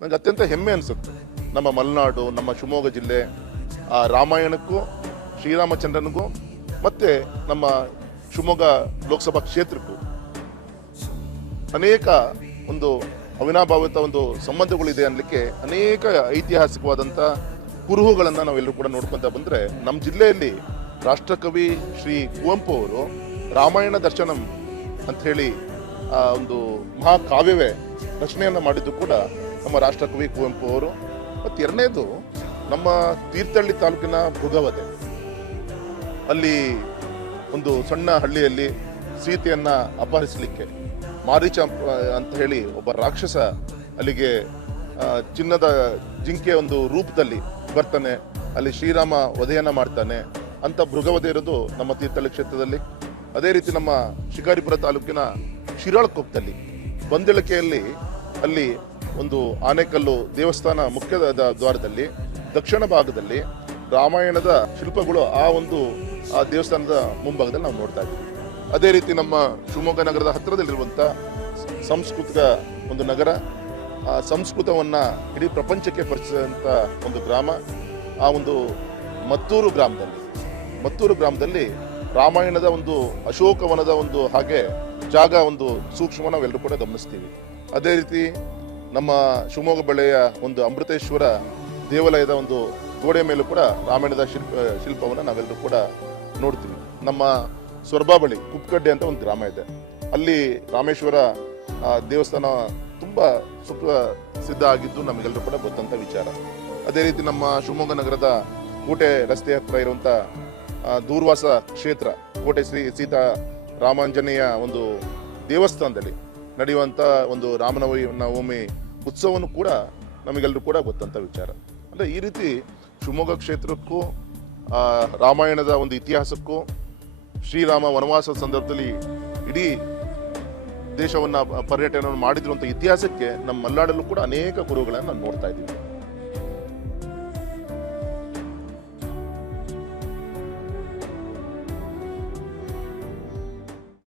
ನನಗೆ ಅತ್ಯಂತ ಹೆಮ್ಮೆ ಅನಿಸುತ್ತೆ. ನಮ್ಮ ಮಲೆನಾಡು, ನಮ್ಮ ಶಿವಮೊಗ್ಗ ಜಿಲ್ಲೆ, ಆ ರಾಮಾಯಣಕ್ಕೂ, ಶ್ರೀರಾಮಚಂದ್ರನಿಗೂ, ಮತ್ತು ನಮ್ಮ ಶಿವಮೊಗ್ಗ ಲೋಕಸಭಾ ಕ್ಷೇತ್ರಕ್ಕೂ ಅನೇಕ ಒಂದು ಅವಿನಾಭಾವಿತ ಒಂದು ಸಂಬಂಧಗಳಿದೆ ಅನ್ನಲಿಕ್ಕೆ ಅನೇಕ ಐತಿಹಾಸಿಕವಾದಂಥ ಕುರುಹುಗಳನ್ನು ನಾವೆಲ್ಲರೂ ಕೂಡ ನೋಡ್ಕೊಂತ ಬಂದರೆ ನಮ್ಮ ಜಿಲ್ಲೆಯಲ್ಲಿ ರಾಷ್ಟ್ರಕವಿ ಶ್ರೀ ಕುವೆಂಪು ಅವರು ರಾಮಾಯಣ ದರ್ಶನಂ ಆ, ಒಂದು ಮಹಾಕಾವ್ಯವೇ ರಚನೆಯನ್ನು ಮಾಡಿದ್ದು ಕೂಡ ನಮ್ಮ ರಾಷ್ಟ್ರಕವಿ ಕುವೆಂಪು ಅವರು. ಮತ್ತು ಎರಡನೇದು ನಮ್ಮ ತೀರ್ಥಹಳ್ಳಿ ತಾಲೂಕಿನ ಭೃಗವತೆ ಅಲ್ಲಿ ಒಂದು ಸಣ್ಣ ಹಳ್ಳಿಯಲ್ಲಿ ಸೀತೆಯನ್ನು ಅಪಹರಿಸಲಿಕ್ಕೆ ಮಾರೀಚ ಅಂತ ಹೇಳಿ ಒಬ್ಬ ರಾಕ್ಷಸ ಅಲ್ಲಿಗೆ ಚಿನ್ನದ ಜಿಂಕೆ ಒಂದು ರೂಪದಲ್ಲಿ ಬರ್ತಾನೆ. ಅಲ್ಲಿ ಶ್ರೀರಾಮ ವಧೆಯನ್ನು ಮಾಡ್ತಾನೆ ಅಂತ ಭೃಗವಧೆ ಇರೋದು ನಮ್ಮ ತೀರ್ಥಹಳ್ಳಿ ಕ್ಷೇತ್ರದಲ್ಲಿ. ಅದೇ ರೀತಿ ನಮ್ಮ ಶಿಕಾರಿಪುರ ತಾಲೂಕಿನ ಶಿರಾಳಕೊಪ್ಪದಲ್ಲಿ ಬಂದಿಳಕೆಯಲ್ಲಿ ಅಲ್ಲಿ ಒಂದು ಆನೆಕಲ್ಲು ದೇವಸ್ಥಾನ ಮುಖ್ಯ ದ್ವಾರದಲ್ಲಿ, ದಕ್ಷಿಣ ಭಾಗದಲ್ಲಿ ರಾಮಾಯಣದ ಶಿಲ್ಪಗಳು ಆ ಒಂದು, ಆ ದೇವಸ್ಥಾನದ ಮುಂಭಾಗದಲ್ಲಿ ನಾವು ನೋಡ್ತಾ ಇದ್ದೀವಿ. ಅದೇ ರೀತಿ ನಮ್ಮ ಶಿವಮೊಗ್ಗ ನಗರದ ಹತ್ತಿರದಲ್ಲಿರುವಂಥ ಸಂಸ್ಕೃತಿಕ ಒಂದು ನಗರ, ಆ ಸಂಸ್ಕೃತವನ್ನು ಇಡೀ ಪ್ರಪಂಚಕ್ಕೆ ಪರಿಚಯಿಸಿದಂಥ ಒಂದು ಗ್ರಾಮ, ಆ ಒಂದು ಮತ್ತೂರು ಗ್ರಾಮದಲ್ಲಿ. ಮತ್ತೂರು ಗ್ರಾಮದಲ್ಲಿ ರಾಮಾಯಣದ ಒಂದು ಅಶೋಕವನದ ಒಂದು ಹಾಗೆ ಜಾಗ, ಒಂದು ಸೂಕ್ಷ್ಮ ನಾವೆಲ್ಲರೂ ಕೂಡ ಗಮನಿಸ್ತೀವಿ. ಅದೇ ರೀತಿ ನಮ್ಮ ಶಿವಮೊಗ್ಗ ಬೆಳೆಯ ಒಂದು ಅಮೃತೇಶ್ವರ ದೇವಾಲಯದ ಒಂದು ಗೋಡೆ ಮೇಲೂ ಕೂಡ ರಾಮಾಯಣದ ಶಿಲ್ಪ ಶಿಲ್ಪವನ್ನು ನಾವೆಲ್ಲರೂ ಕೂಡ ನೋಡ್ತೀವಿ. ನಮ್ಮ ಸ್ವರ್ಭಾಬಳಿ ಬಳಿ ಕುಪ್ಪಕಡ್ಡೆ ಅಂತ ಒಂದು ಗ್ರಾಮ ಇದೆ. ಅಲ್ಲಿ ರಾಮೇಶ್ವರ ದೇವಸ್ಥಾನ ತುಂಬ ಸುಪ್ರಸಿದ್ಧ ಆಗಿದ್ದು ನಮಗೆಲ್ಲರೂ ಕೂಡ ಗೊತ್ತಂತ ವಿಚಾರ. ಅದೇ ರೀತಿ ನಮ್ಮ ಶಿವಮೊಗ್ಗ ನಗರದ ಕೋಟೆ ರಸ್ತೆ ಹತ್ರ ಇರುವಂಥ ದೂರ್ವಾಸ ಕ್ಷೇತ್ರ, ಕೋಟೆ ಶ್ರೀ ಸೀತಾ ರಾಮಾಂಜನೇಯ ಒಂದು ದೇವಸ್ಥಾನದಲ್ಲಿ ನಡೆಯುವಂಥ ಒಂದು ರಾಮನವಮಿ ನವಮಿ ಉತ್ಸವವನ್ನು ಕೂಡ ನಮಗೆಲ್ಲರೂ ಕೂಡ ಗೊತ್ತಂತ ವಿಚಾರ. ಅಂದರೆ ಈ ರೀತಿ ಶಿವಮೊಗ್ಗ ಕ್ಷೇತ್ರಕ್ಕೂ ರಾಮಾಯಣದ ಒಂದು ಇತಿಹಾಸಕ್ಕೂ, ಶ್ರೀರಾಮ ವನವಾಸ ಸಂದರ್ಭದಲ್ಲಿ ಇಡೀ ದೇಶವನ್ನ ಪರ್ಯಟನೆಯನ್ನು ಅಂತ ಇತಿಹಾಸಕ್ಕೆ ನಮ್ಮ ಮಲೆನಾಡಲ್ಲೂ ಕೂಡ ಅನೇಕ ಗುರುಗಳನ್ನು ನೋಡ್ತಾ ಇದ್ದೀವಿ.